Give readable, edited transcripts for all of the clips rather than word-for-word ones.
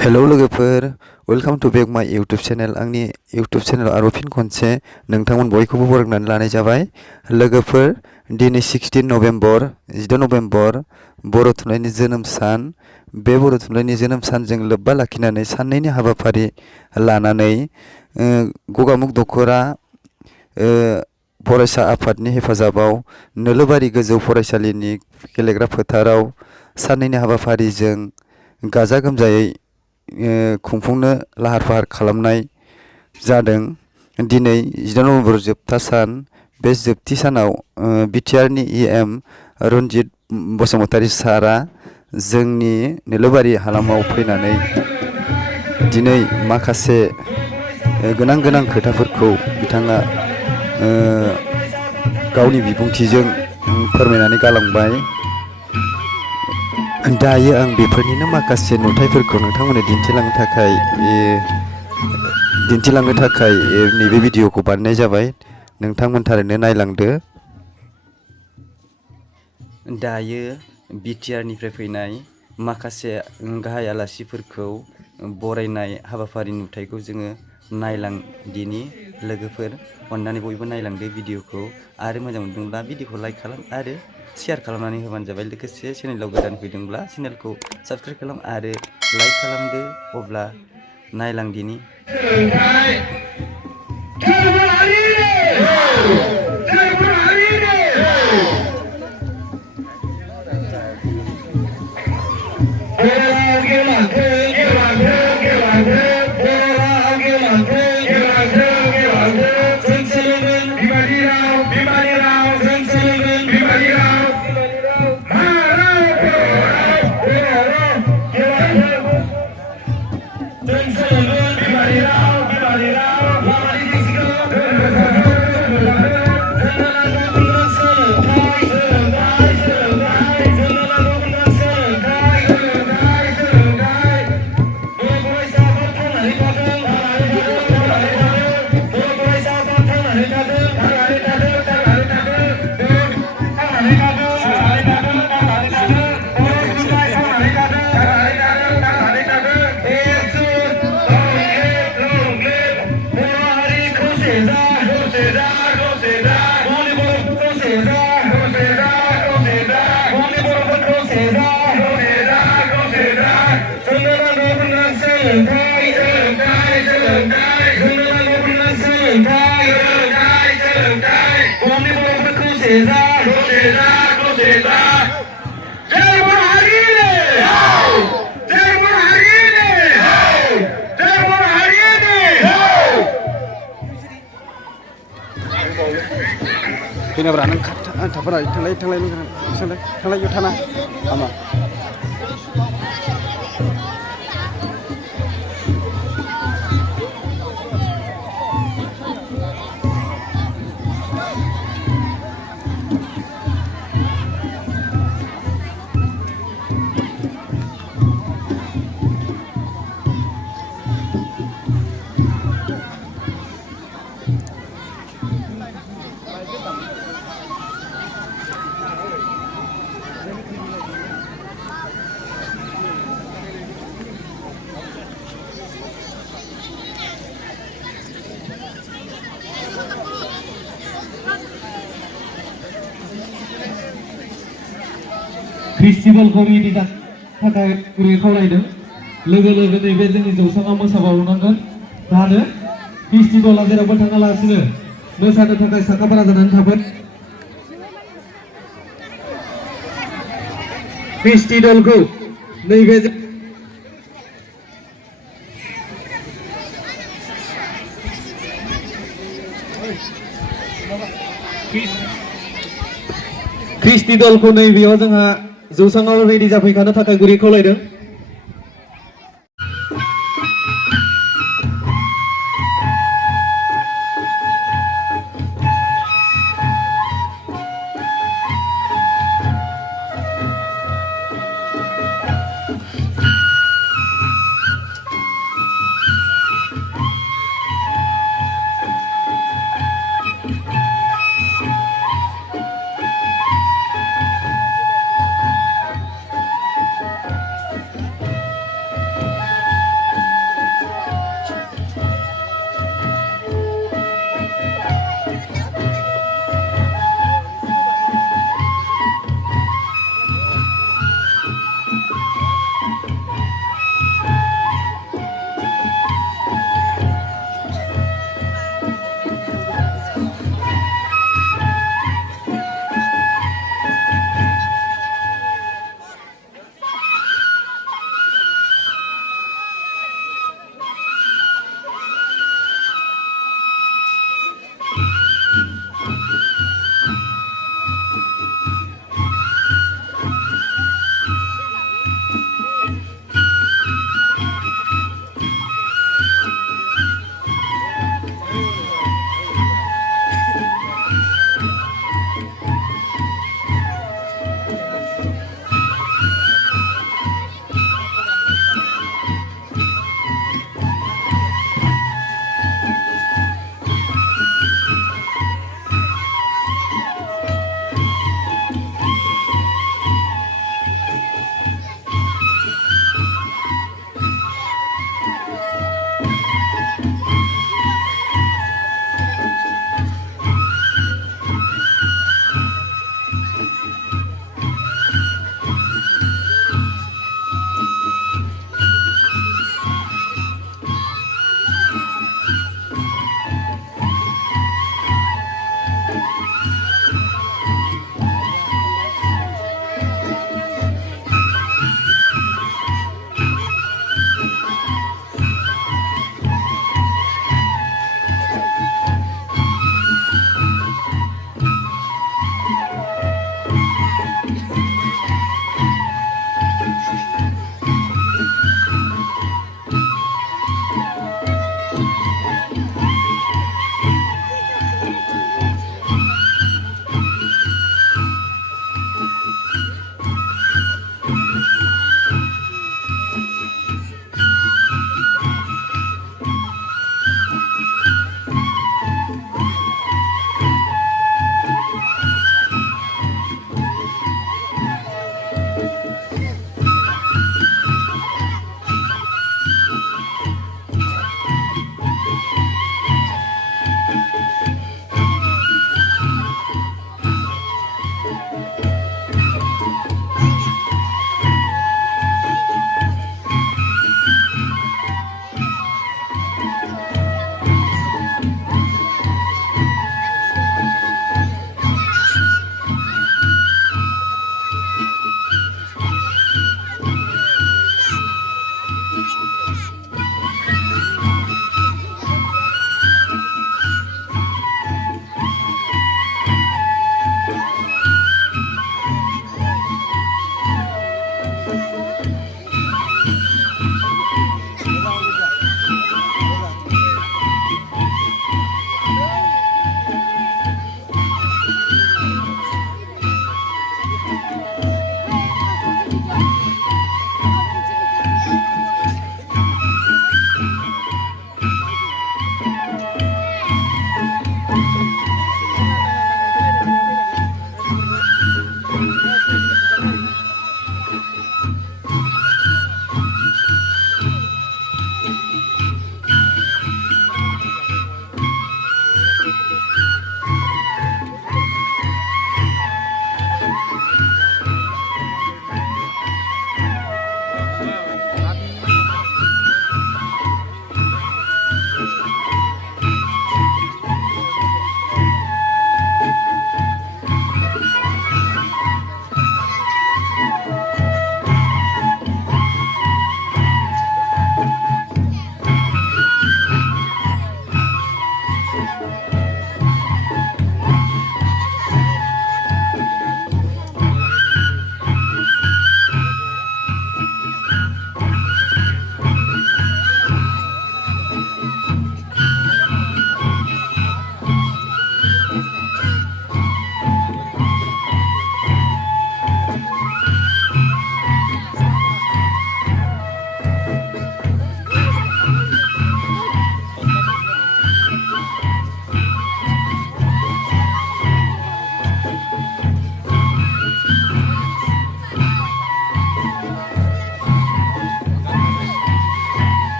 Hello लोगोफोर, welcome two बेक माय YouTube channel. आंनि इउटुब चेनेलाव आरो फिन खनसे नोंथांमोन बयखौबो बरायनानै लानाय जाबाय। लोगोफोर, दिनै 16 नभेम्बर 16 नभेम्बर बर' थुनलाइनि जोनोम सान। बे बर' थुनलाइनि जोनोम सानजों लोब्बा लाखिनानै साननैनि हाबाफारि लानानै गगामुग दख'रा फरायसा आफादनि हेफाजाबाव नोलोबारि गोजौ फरायसालिनि गेलेग्रा फोथाराव साननैनि हाबाफारिजों गाजा गोमजायै खुंफुंनो लाहार फाहार खालामनाय जादों। दिनै 16 नभेम्बर जोबथा सान। बे जोबथि सानाव बिटिआरनि इएम रन्जित बसुमतारी सारा जोंनि नोलोबारि हालामाव फैनानै दिनै माखासे गोनां खोथाफोरखौ बिथाङा गावनि बिबुंथिजों फोरमायनानै गालांबाय। दायो आं बेफोरनिनो माखासे नुथायफोरखौ नोंथांमोननो दिन्थिलांनो थाखाय नैबे भिडिअखौ बानायनाय जाबाय। नोंथांमोन थारैनो नायलांदो। दायो बिटिआरनिफ्राय फैनाय माखासे गाहाय आलासिफोरखौ बरायनाय हाबाफारि नुथायखौ जोङो नायलांदिनि। लोगोफोर, अननानै बयबो नायलांदो भिडिअखौ, आरो मोजां मोनदोंब्ला भिडिअखौ लाइक खालाम आरो शेयार खालामनानै होबानो जाबाय। लोगोसे चेनेलाव गोदान फैदोंब्ला चेनेलखौ साबस्क्राइब खालाम आरो लाइक खालामदो। अब्ला नायलांदिनि। फैनाब्रा नों थांफाना थांलाय थाना हामा। फेस्टिभेलखौ रेडि जानो थाखाय गुरै खावलायदों। लोगो नैबे जोंनि जौसाङाव मोसाबावनांगोन। जाहाथे फेस्टिभेला जेरावबो थाङालासिनो मोसानो थाखाय साखाफारा जानानै थागोन। फेस्टिभेलखौ नैबे ख्रिस्टि दलखौ नैबेयाव जोंहा जौसाङाव रेडि जाफैखानो थाखाय गुरै खावलायदों।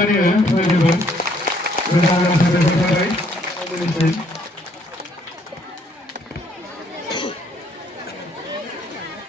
Akhirnya, teman-teman, bersama-sama